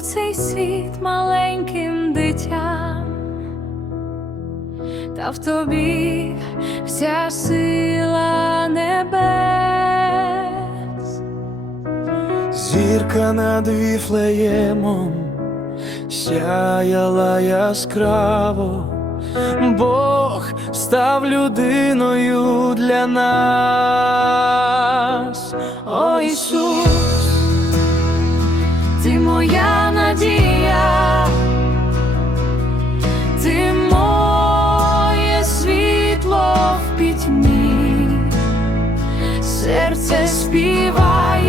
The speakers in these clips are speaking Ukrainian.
цей світ маленьким дитям, та в тобі вся сила небес. Зірка над віфлеємом сяяла яскраво, Бог став людиною для нас. Серце співає,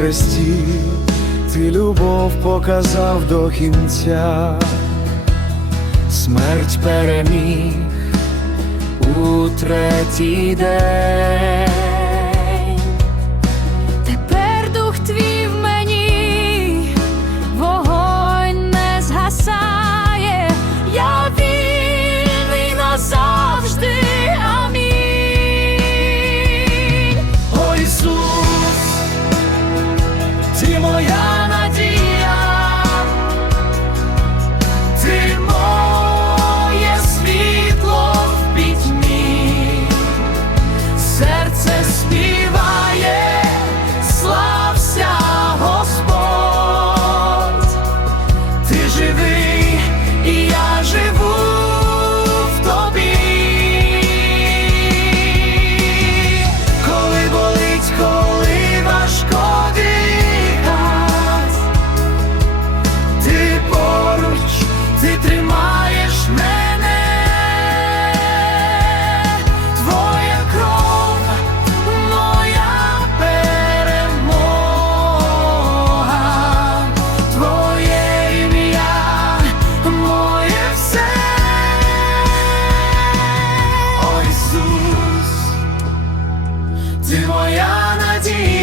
хресті ти любов показав до кінця, смерть переміг у третій день.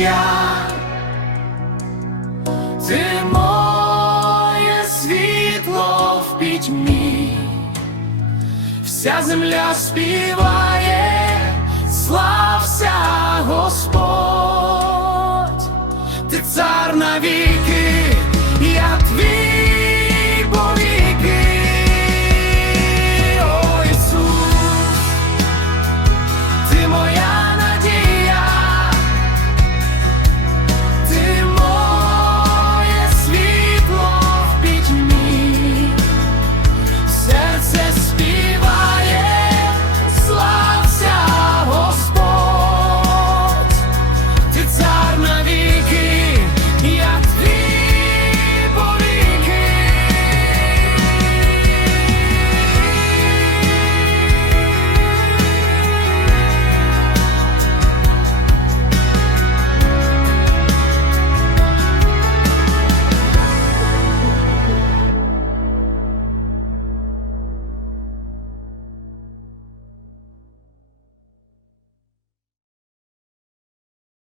Надія, ти моє світло в пітьмі, вся земля співає, слався Господь,